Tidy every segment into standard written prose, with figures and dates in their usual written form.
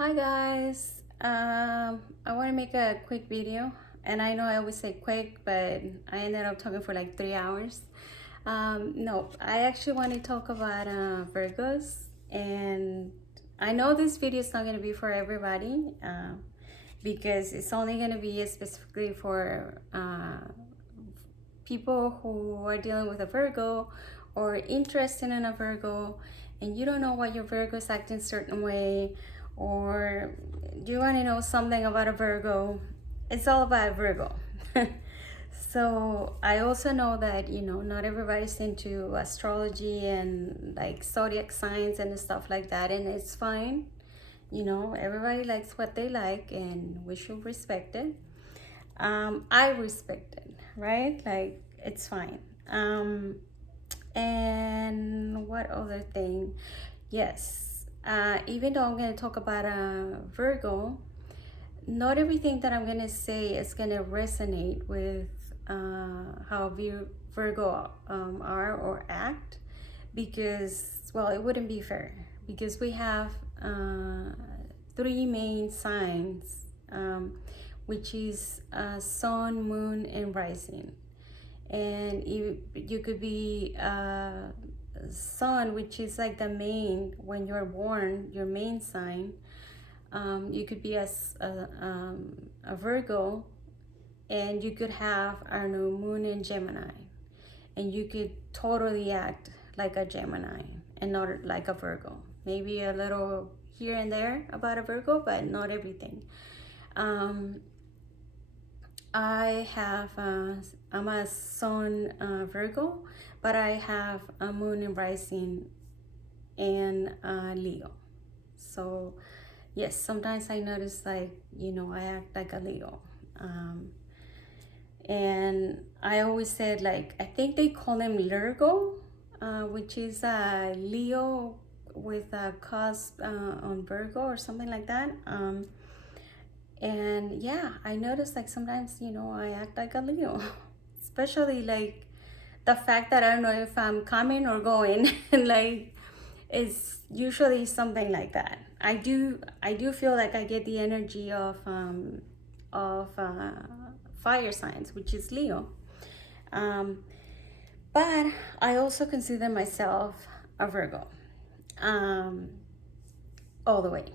Hi guys, I want to make a quick video, and I know I always say quick, but I ended up talking for like 3 hours. No, I actually want to talk about Virgos, and I know this video is not going to be for everybody because it's only going to be specifically for people who are dealing with a Virgo or interested in a Virgo, and you don't know why your Virgo is acting a certain way, or you want to know something about a Virgo. It's all about Virgo. So I also know that not everybody's into astrology and like zodiac signs and stuff like that, and it's fine. Everybody likes what they like, and we should respect it. I respect it, right? Like, it's fine. And what other thing? Yes, even though I'm going to talk about Virgo, not everything that I'm going to say is going to resonate with how Virgo are or act, because, well, it wouldn't be fair, because we have three main signs, which is sun, moon, and rising. And you could be sun, which is like the main, when you're born, your main sign. You could be a Virgo, and you could have, I don't know, moon in Gemini, and you could totally act like a Gemini and not like a Virgo. Maybe a little here and there about a Virgo, but not everything. I'm a sun Virgo, but I have a moon and rising and Leo. So yes, sometimes I notice, like, I act like a Leo. And I always said, like, I think they call him Lurgo, which is a Leo with a cusp on Virgo or something like that. And yeah, I noticed, like, sometimes, I act like a Leo, especially like the fact that I don't know if I'm coming or going. And like, it's usually something like that. I do feel like I get the energy of fire signs, which is Leo. But I also consider myself a Virgo, all the way.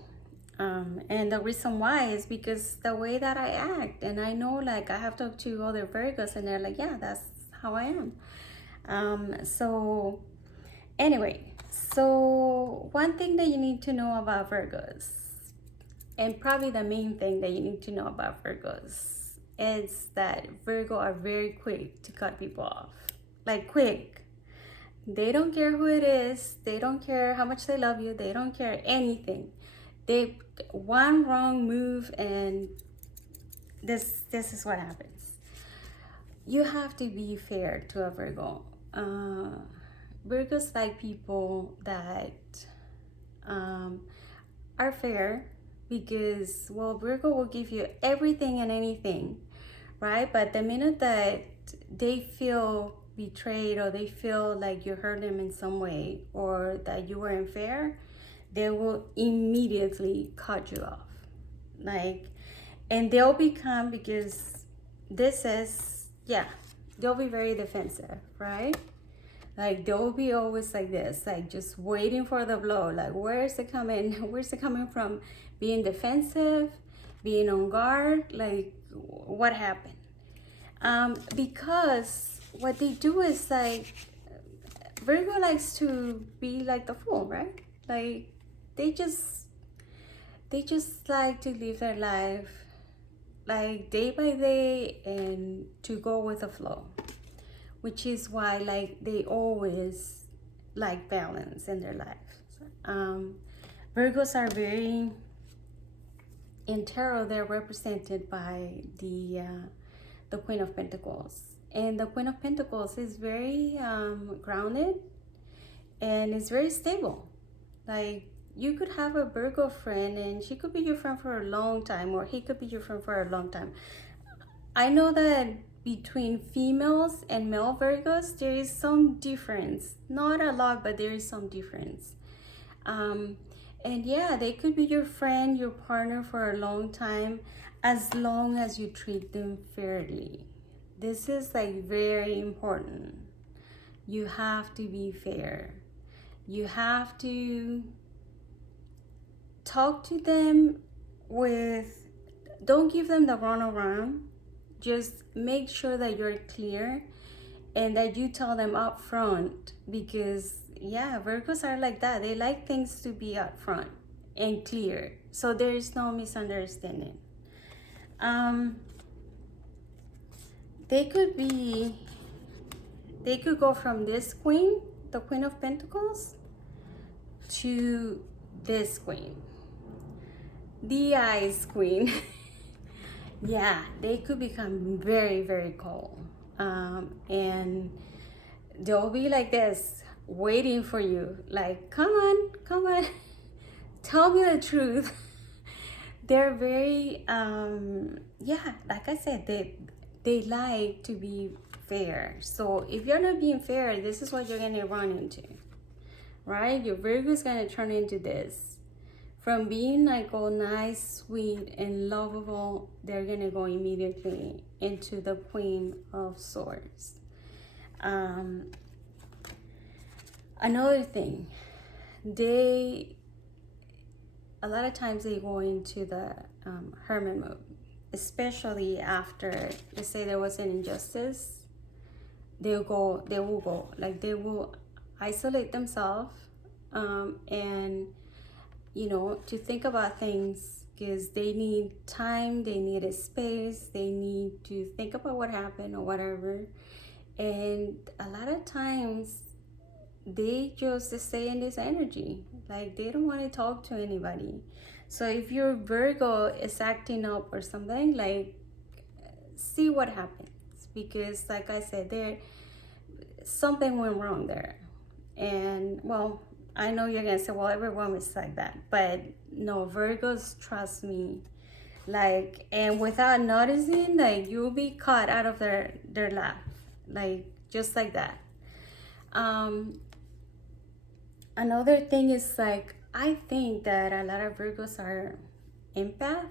And the reason why is because the way that I act, and I know, like, I have talked to other Virgos, and they're like, yeah, that's how I am. So anyway, so one thing that you need to know about Virgos, and probably the main thing that you need to know about Virgos, is that Virgo are very quick to cut people off. Like, quick. They don't care who it is. They don't care how much they love you. They don't care anything. They one wrong move, and this is what happens. You have to be fair to a Virgo. Virgos like people that are fair, because, well, Virgo will give you everything and anything, right? But the minute that they feel betrayed, or they feel like you hurt them in some way, or that you were unfair, they will immediately cut you off. Like, and they'll become, because this is, yeah, they'll be very defensive, right? Like, they'll be always like this, like, just waiting for the blow. Like, where's it coming? Where's it coming from? Being defensive, being on guard. Like, what happened? Because what they do is, like, Virgo likes to be like the fool, right? Like, they just like to live their life like day by day, and to go with the flow, which is why, like, they always like balance in their life. Virgos are very, in tarot, they're represented by the Queen of Pentacles, and the Queen of Pentacles is very grounded, and is very stable. Like, you could have a Virgo friend, and she could be your friend for a long time, or he could be your friend for a long time. I know that between females and male Virgos, there is some difference. Not a lot, but there is some difference. And yeah, they could be your friend, your partner for a long time, as long as you treat them fairly. This is like very important. You have to be fair. You have to talk to them with, don't give them the runaround. Just make sure that you're clear and that you tell them up front, because yeah, Virgos are like that. They like things to be up front and clear, so there is no misunderstanding. um they could be, they could go from this queen, the Queen of Pentacles, to this queen, the Ice Queen. Yeah, they could become very, very cold. And they'll be like this, waiting for you. Like, come on, come on, tell me the truth. They're very, yeah, like I said, they like to be fair. So if you're not being fair, this is what you're gonna run into, right? Your Virgo is gonna turn into this. From being like all nice, sweet, and lovable, they're gonna go immediately into the Queen of Swords. Another thing, they, a lot of times they go into the hermit mode, especially after, let's say there was an injustice. They will go, like they will isolate themselves, and you know, to think about things, because they need time, they need a space, they need to think about what happened or whatever. And a lot of times they just stay in this energy, like they don't want to talk to anybody. So if your Virgo is acting up or something, like, see what happens, because like I said, there, something went wrong there. And well, I know you're gonna say, well, everyone is like that, but no, Virgos, trust me, like, and without noticing, like, you'll be caught out of their lap, like, just like that. Another thing is, like, I think that a lot of Virgos are empath,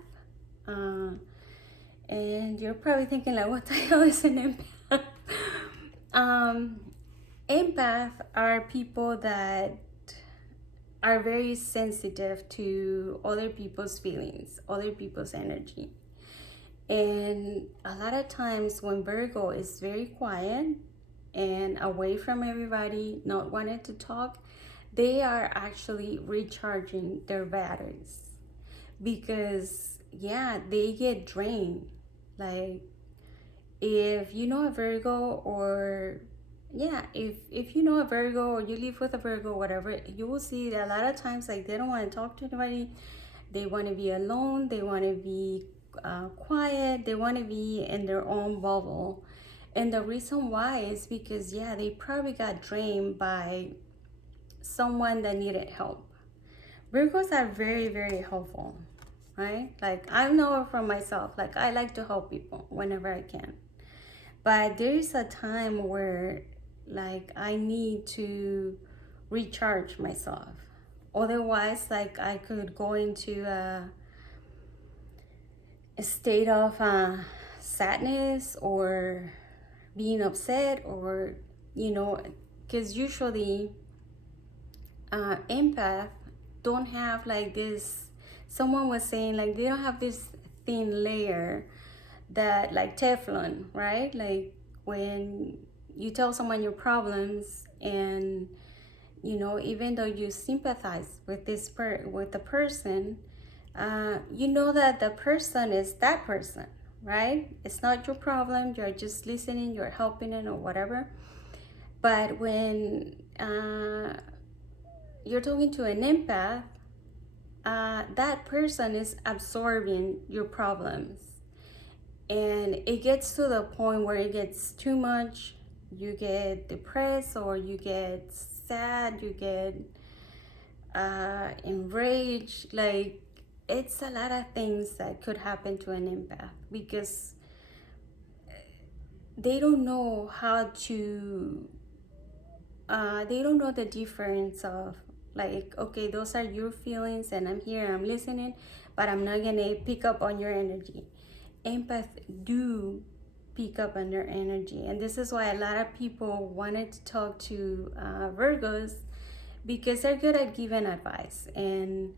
and you're probably thinking like, what the hell is an empath? um Empath are people that are very sensitive to other people's feelings, other people's energy. And a lot of times when Virgo is very quiet and away from everybody, not wanting to talk, they are actually recharging their batteries. Because yeah, they get drained. Like, if you know a Virgo, or yeah, if you know a Virgo or you live with a Virgo, whatever, you will see that a lot of times, like, they don't want to talk to anybody. They want to be alone, they want to be quiet, they want to be in their own bubble. And the reason why is because yeah, they probably got drained by someone that needed help. Virgos are very, very helpful, right? Like, I know from myself, like, I like to help people whenever I can. But there's a time where, like, I need to recharge myself. Otherwise, like, I could go into a state of sadness or being upset, or, you know, because usually empath don't have like this, someone was saying, like, they don't have this thin layer that, like Teflon, right? Like, when you tell someone your problems, and you know, even though you sympathize with this with the person, you know that the person is that person, right? It's not your problem, you're just listening, you're helping it or whatever. But when you're talking to an empath, that person is absorbing your problems, and it gets to the point where it gets too much. You get depressed, or you get sad, you get enraged. Like, it's a lot of things that could happen to an empath, because they don't know how to they don't know the difference of Like, okay, those are your feelings and I'm here, I'm listening, but I'm not gonna pick up on your energy. Empath do pick up on their energy, and this is why a lot of people wanted to talk to Virgos, because they're good at giving advice, and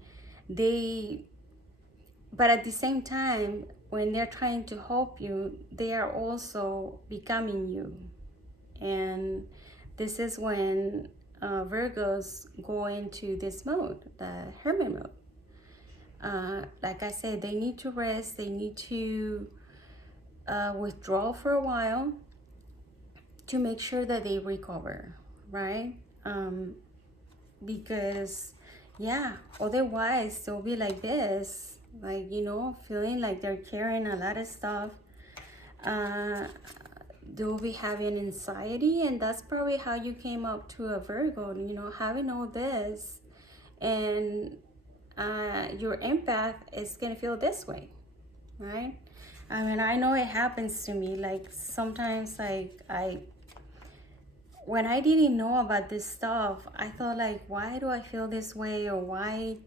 they but at the same time, when they're trying to help you, they are also becoming you. And this is when Virgos go into this mode, the hermit mode. Like I said, they need to rest, they need to withdraw for a while to make sure that they recover, right? Because, yeah, otherwise they'll be like this, like, feeling like they're carrying a lot of stuff. They'll be having anxiety, and that's probably how you came up to a Virgo, having all this, and your empath is gonna feel this way, right? I mean, I know it happens to me. Like sometimes, like when I didn't know about this stuff, I thought like, why do I feel this way, or why,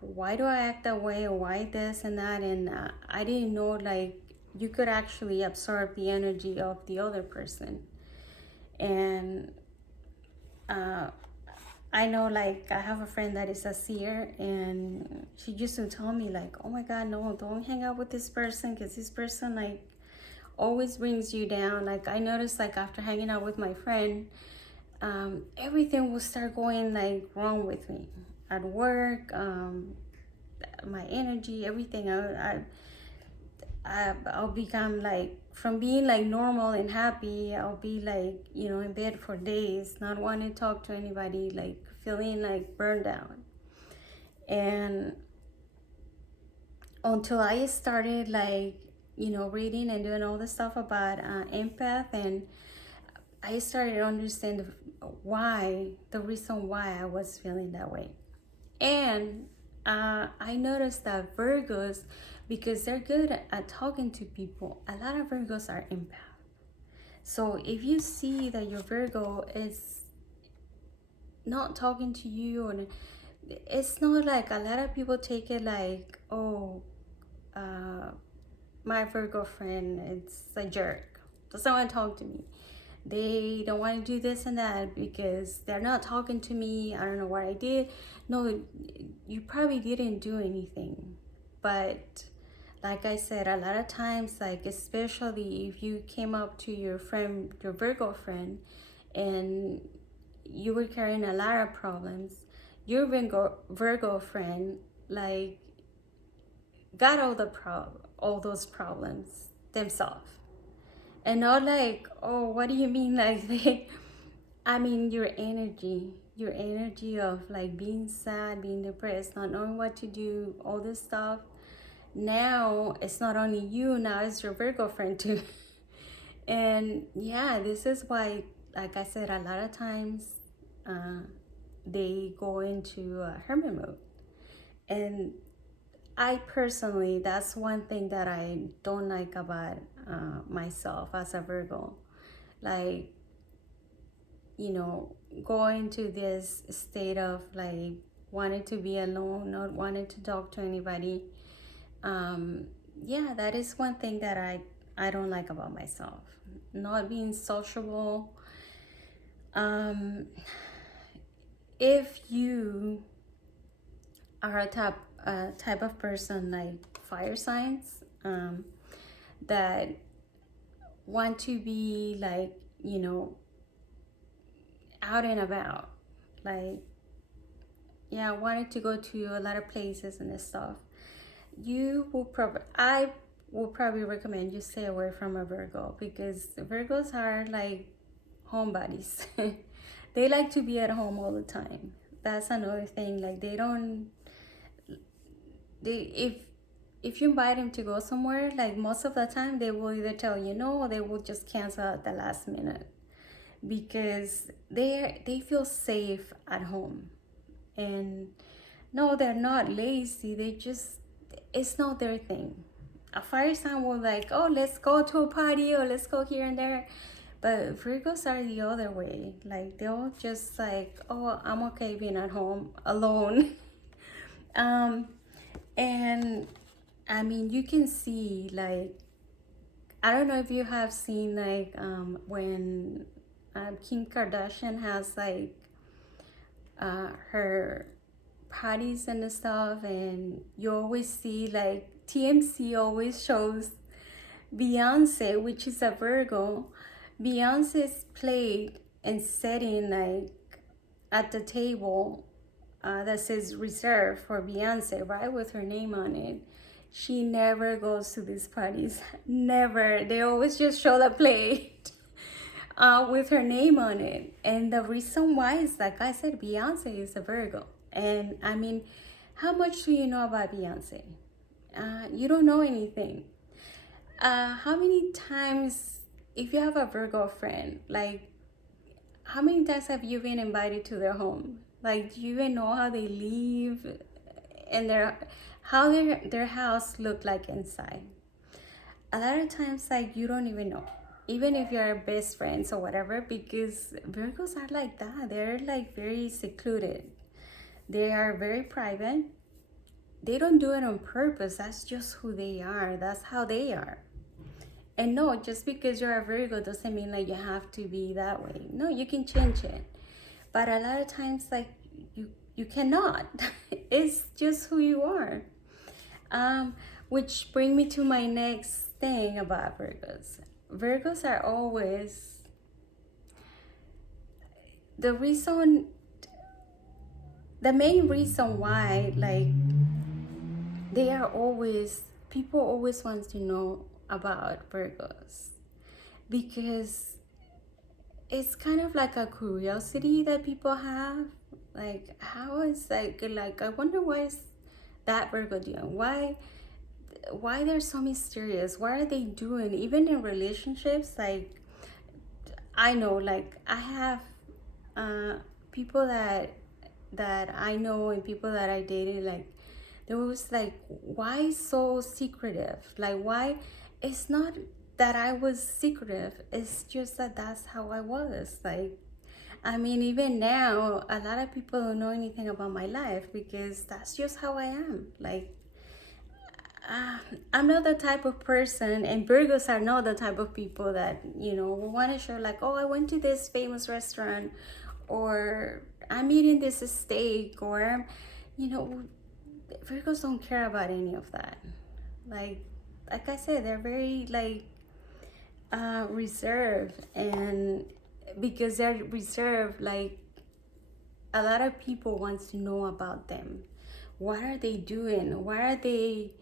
why do I act that way, or why this and that, and I didn't know like you could actually absorb the energy of the other person, and I know, like, I have a friend that is a seer, and she used to tell me, like, oh my God, no, don't hang out with this person, because this person, like, always brings you down. Like, I noticed, like, after hanging out with my friend, everything will start going, like, wrong with me. At work, my energy, everything. I'll become, like, from being, like, normal and happy, I'll be, like, in bed for days, not wanting to talk to anybody, like, feeling, like, burned down. And until I started, like, reading and doing all this stuff about empath, and I started to understand the reason why I was feeling that way. And I noticed that Virgos, because they're good at talking to people, a lot of Virgos are empath. So if you see that your Virgo is not talking to you, and it's not like, a lot of people take it like, oh, my Virgo friend, it's a jerk, doesn't want to talk to me, they don't want to do this and that because they're not talking to me, I don't know what I did. No, you probably didn't do anything. But like I said, a lot of times, like, especially if you came up to your friend, your Virgo friend, and you were carrying a lot of problems, your Virgo friend, like, got all those problems themselves. And not like, oh, what do you mean, like, I mean, your energy of, like, being sad, being depressed, not knowing what to do, all this stuff. Now it's not only you, now it's your Virgo friend too. And yeah, this is why, like I said, a lot of times they go into hermit mode. And I personally, that's one thing that I don't like about myself as a Virgo. Like, go into this state of, like, wanting to be alone, not wanting to talk to anybody. Yeah, that is one thing that I don't like about myself. Not being sociable. If you are a type of person like fire signs, that want to be, like, out and about, like, yeah, wanted to go to a lot of places and stuff, I will probably recommend you stay away from a Virgo, because Virgos are like homebodies. They like to be at home all the time. That's another thing. Like, if you invite them to go somewhere, like, most of the time they will either tell you no, or they will just cancel at the last minute, because they feel safe at home. And no, they're not lazy, it's not their thing. A fire sign will, like, oh, let's go to a party, or let's go here and there, But Virgos are the other way. Like they'll just like, oh, I'm okay being at home alone. um, and I mean, you can see like, I don't know if you have seen like when Kim Kardashian has like her parties and stuff, and you always see like TMC always shows Beyonce, which is a Virgo. Beyonce's plate and setting like at the table that says reserved for Beyonce, right, with her name on it. She never goes to these parties. Never. They always just show the plate with her name on it. And the reason why is, like I said, Beyonce is a Virgo. And I mean, how much do you know about Beyonce? You don't know anything. How many times, if you have a Virgo friend, like, how many times have you been invited to their home? Like, do you even know how they live and how their house look like inside? A lot of times, like, you don't even know, even if you're best friends or whatever, because Virgos are like that. They're like very secluded. They are very private. They don't do it on purpose. That's just who they are. That's how they are. And no, just because you're a Virgo doesn't mean like you have to be that way. No, you can change it. But a lot of times, like, you cannot. It's just who you are. Which bring me to my next thing about Virgos. Virgos are always the main reason why, like, they are always, people always want to know about Virgos, because it's kind of like a curiosity that people have. Like, how is like I wonder why is that Virgo doing? Why they're so mysterious? What are they doing? Even in relationships, like, I know, like, I have people that I know and people that I dated, like, there was like, why so secretive? Like, why? It's not that I was secretive, it's just that that's how I was. Like, I mean, even now, a lot of people don't know anything about my life because that's just how I am. Like, I'm not the type of person, and Virgos are not the type of people that, will want to show like, oh, I went to this famous restaurant, or I'm eating this steak, or, Virgos don't care about any of that. Like I said, they're very like reserved, and because they're reserved, like, a lot of people wants to know about them. What are they doing? Why are they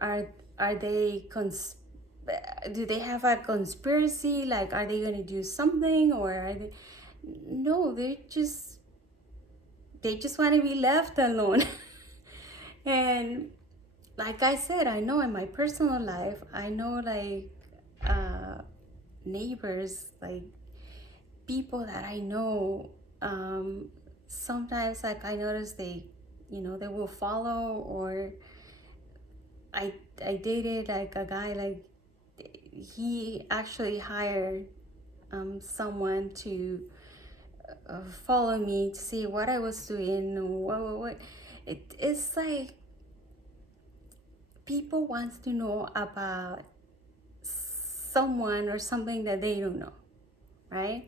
are they do they have a conspiracy? Like, are they gonna do something, or are they? No, they just want to be left alone. And like I said, I know in my personal life, I know like neighbors, like people that I know. Sometimes, like, I notice they will follow, or I dated like a guy, like, he actually hired someone to follow me to see what I was doing, what. It's like people wants to know about someone or something that they don't know, right?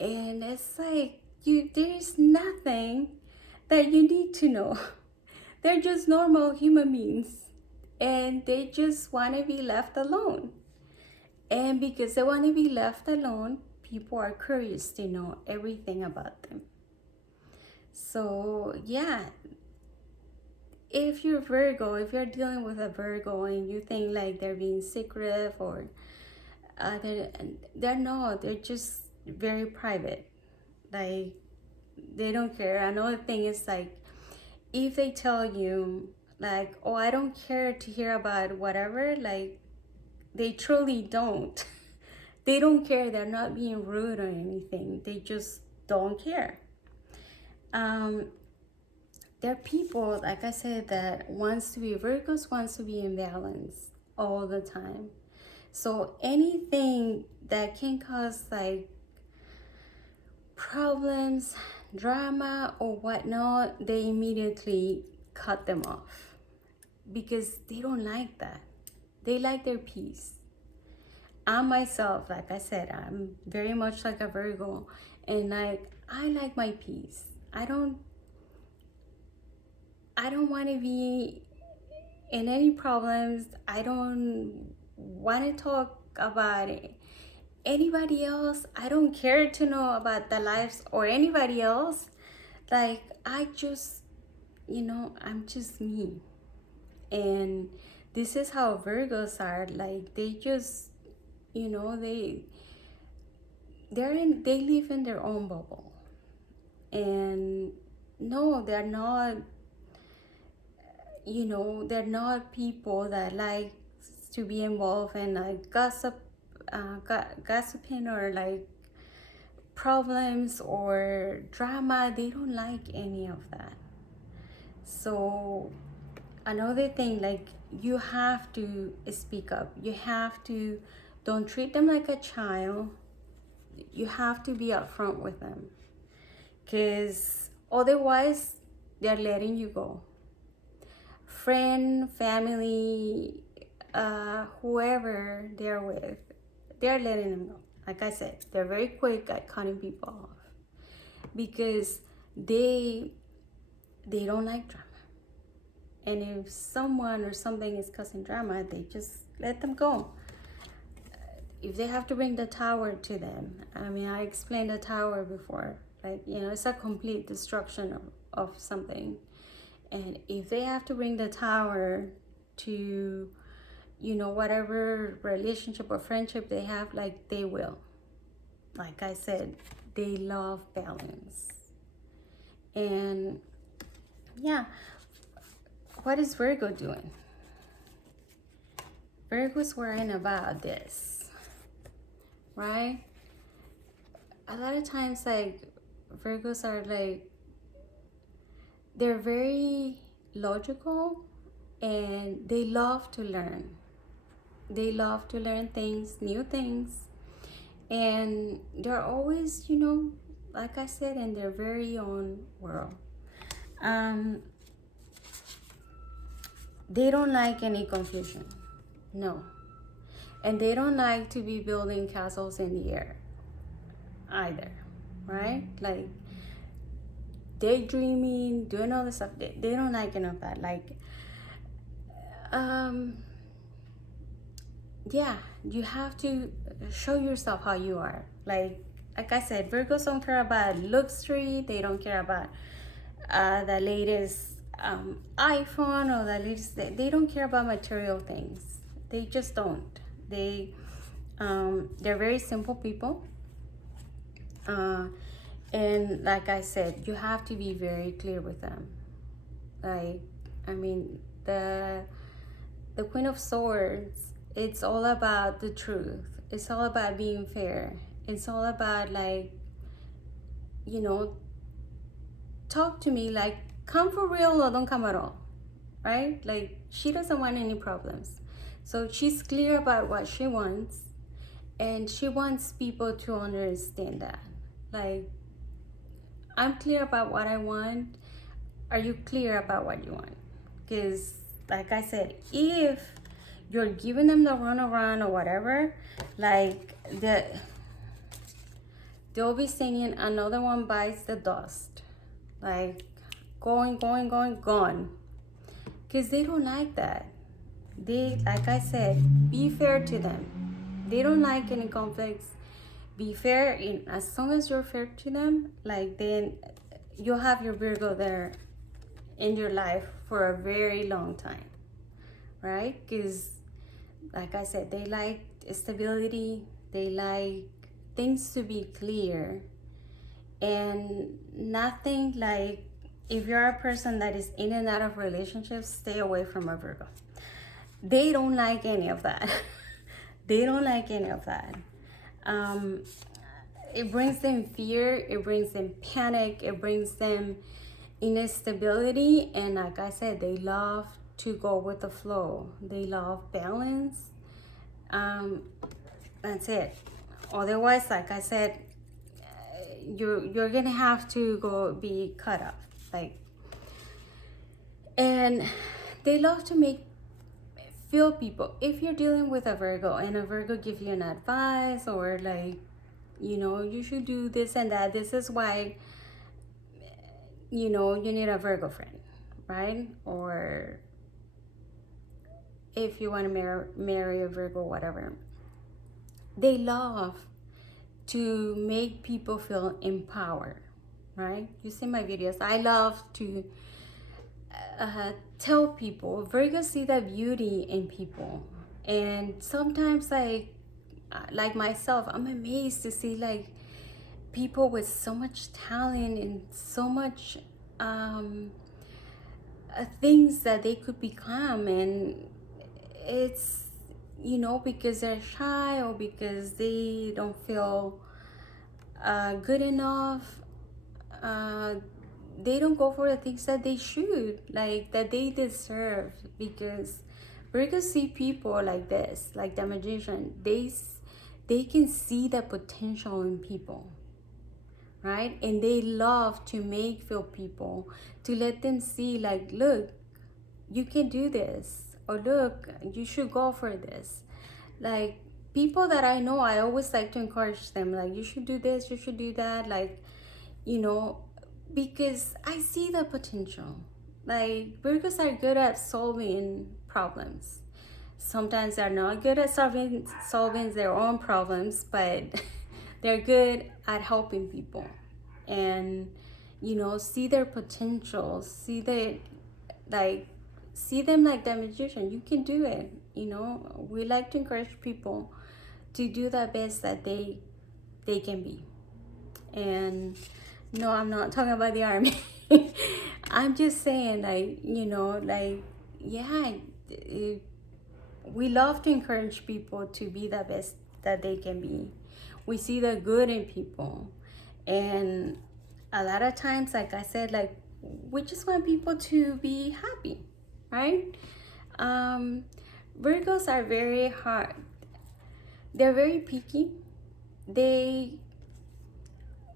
And it's like, there's nothing that you need to know. They're just normal human beings, and they just want to be left alone. And because they want to be left alone, people are curious to know everything about them. So yeah, if you're Virgo, if you're dealing with a Virgo and you think like they're being secretive, or they're not, they're just very private. Like, they don't care. Another thing is, like, if they tell you like, oh, I don't care to hear about whatever, like, they truly don't. They don't care. They're not being rude or anything. They just don't care. There are people, like I said, that Virgos wants to be in balance all the time. So anything that can cause like problems, drama, or whatnot, they immediately cut them off because they don't like that. They like their peace. I myself, like I said, I'm very much like a Virgo, and like I like my peace. I don't want to be in any problems. I don't want to talk about it. Anybody else. I don't care to know about the lives or anybody else. Like I just, I'm just me. And this is how Virgos are. Like they just, they live in their own bubble. And no, they're not people that like to be involved in like gossiping or like problems or drama. They don't like any of that. So another thing, like you have to speak up. You have to, don't treat them like a child. You have to be upfront with them, because otherwise they're letting you go. Friend, family, whoever they're with, they're letting them go. Like I said, they're very quick at cutting people off because they don't like drama. And if someone or something is causing drama, they just let them go. If they have to bring the tower to them, I mean, I explained the tower before. Like, it's a complete destruction of something. And if they have to bring the tower to, whatever relationship or friendship they have, like they will. Like I said, they love balance. And yeah, what is Virgo doing? Virgo's worrying about this, right? A lot of times, like, Virgos are like, they're very logical and they love to learn. They love to learn things, new things. And they're always, like I said, in their very own world. They don't like any confusion. No. And they don't like to be building castles in the air either, right? Like daydreaming, doing all this stuff. They don't like any of that. Like, yeah, you have to show yourself how you are. Like I said, Virgos don't care about luxury. They don't care about the latest iPhone or the latest. They don't care about material things. They just don't. They're very simple people. And like I said, you have to be very clear with them. Like, I mean, the Queen of Swords, it's all about the truth. It's all about being fair. It's all about like, talk to me, like come for real or don't come at all, right? Like she doesn't want any problems. So she's clear about what she wants, and she wants people to understand that. Like, I'm clear about what I want. Are you clear about what you want? Because like I said, if you're giving them the runaround or whatever, like they'll be singing another one bites the dust. Like going, gone. Because they don't like that. They, like I said, be fair to them. They don't like any conflicts. Be fair. As long as you're fair to them, like then you'll have your Virgo there in your life for a very long time, right? Because like I said, they like stability. They like things to be clear, and nothing like, if you're a person that is in and out of relationships, stay away from a Virgo. They don't like any of that. They don't like any of that. It brings them fear, it brings them panic, it brings them instability. And like I said, they love to go with the flow. They love balance. um, that's it. Otherwise, like I said, you're gonna have to go be cut off. Like, and they love to make feel people. If you're dealing with a Virgo and a Virgo give you an advice, or like, you should do this and that, this is why, you need a Virgo friend, right? Or if you want to marry a Virgo, whatever. They love to make people feel empowered, right? You see my videos. I love to tell people, Virgos see the beauty in people. And sometimes, like myself, I'm amazed to see like people with so much talent and so much things that they could become. And it's, because they're shy, or because they don't feel good enough, they don't go for the things that they should, like that they deserve. Because Virgos see people like this, like the magician. They can see the potential in people, right? And they love to make feel people, to let them see like, look, you can do this, or look, you should go for this. Like, people that I know, I always like to encourage them, like, you should do this, you should do that, like, because I see the potential. Like, Virgos are good at solving problems. Sometimes they're not good at solving their own problems, but they're good at helping people. And see their potential, see them like the magician. You can do it. We like to encourage people to do the best that they can be. And no, I'm not talking about the army. I'm just saying, yeah, we love to encourage people to be the best that they can be. We see the good in people. And a lot of times, like I said, like, we just want people to be happy, right? Virgos are very hard. They're very picky.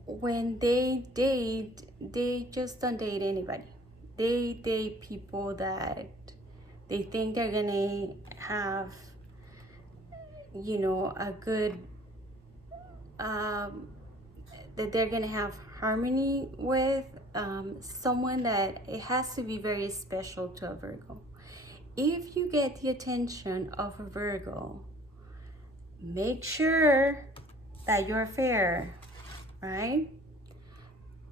When they date, they just don't date anybody. They date people that they think they're gonna have, a good, that they're gonna have harmony with, someone that it has to be very special to a Virgo. If you get the attention of a Virgo, make sure that you're fair, right?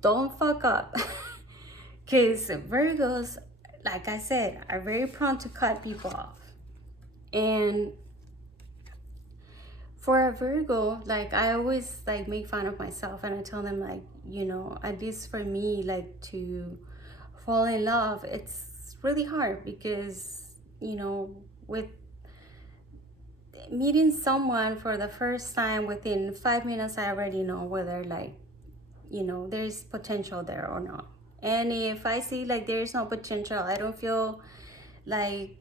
Don't fuck up. Because Virgos, like I said, are very prone to cut people off. And for a Virgo, like, I always like make fun of myself, and I tell them, like, at least for me, like, to fall in love, it's really hard. Because with meeting someone for the first time, within 5 minutes I already know whether, like, there's potential there or not. And if I see like there's no potential, I don't feel like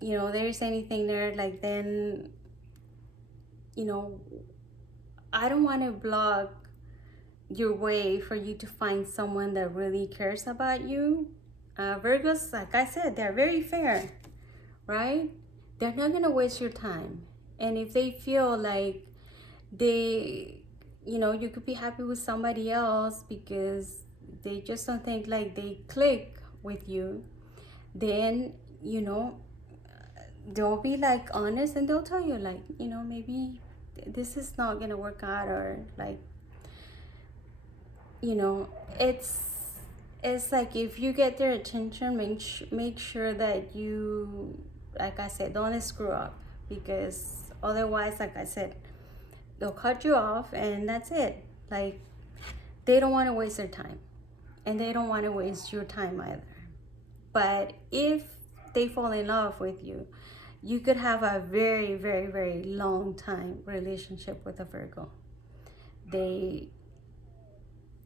there's anything there, like, then I don't want to block your way for you to find someone that really cares about you. Virgos, like I said, they're very fair, right? They're not gonna waste your time. And if they feel like you could be happy with somebody else because they just don't think like they click with you, then they'll be like honest, and they'll tell you, like, maybe this is not gonna work out, or like, it's like, if you get their attention, make sure that you, like I said, don't screw up. Because otherwise, like I said, they'll cut you off, and that's it. Like, they don't want to waste their time, and they don't want to waste your time either. But if they fall in love with you, you could have a very, very, very long time relationship with a Virgo.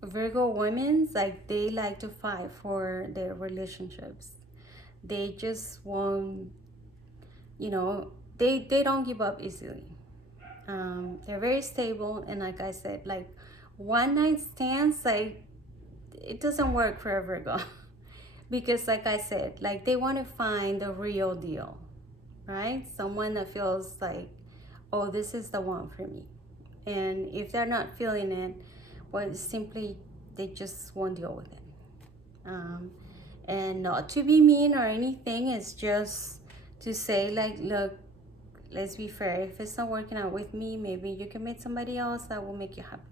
Virgo women, like, they like to fight for their relationships. They just won't, they don't give up easily. They're very stable, and like I said, like one night stands, like it doesn't work for a Virgo. Because like I said, like they want to find the real deal, right? Someone that feels like, oh, this is the one for me. And if they're not feeling it, well, simply they just won't deal with it. And not to be mean or anything, it's just to say like, look, let's be fair. If it's not working out with me, maybe you can meet somebody else that will make you happy.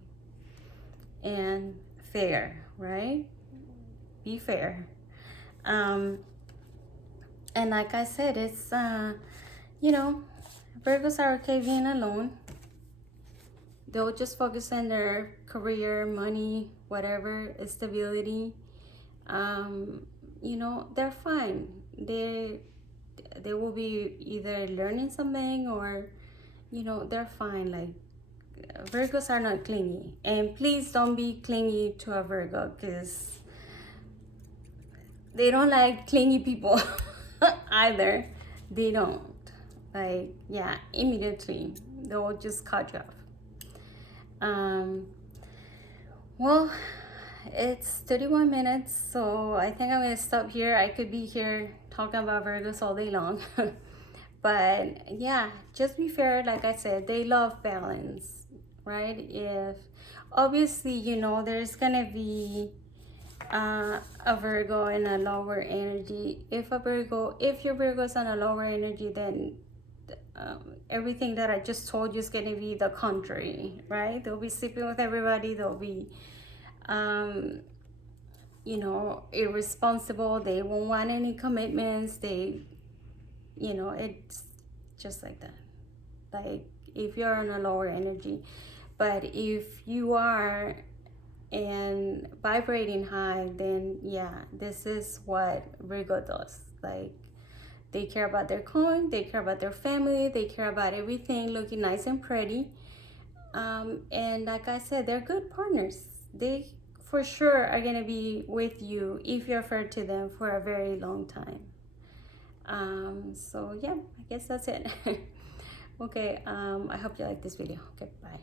And fair, right? Be fair. And like I said, it's you know, Virgos are okay being alone. They'll just focus on their career, money, whatever, stability. You know, they're fine. They will be either learning something, or, you know, they're fine. Like Virgos are not clingy, and please don't be clingy to a Virgo, because they don't like clingy people either. They don't. Like, yeah, immediately they'll just cut you off. Well, it's 31 minutes, so I think I'm gonna stop here. I could be here talking about Virgos all day long. But yeah, just be fair. Like I said, they love balance, right? If obviously, you know, there's gonna be a Virgo in a lower energy. If your Virgo's on a lower energy, then everything that I just told you is going to be the contrary, right? They'll be sleeping with everybody. They'll be, you know, irresponsible. They won't want any commitments. They, you know, it's just like that. Like if you're on a lower energy. But if you are and vibrating high, then yeah, this is what Virgo does. Like they care about their coin, they care about their family, they care about everything looking nice and pretty. And like I said, they're good partners. They for sure are gonna be with you if you're fair to them for a very long time. So yeah, I guess that's it. Okay, I hope you like this video. Okay, bye.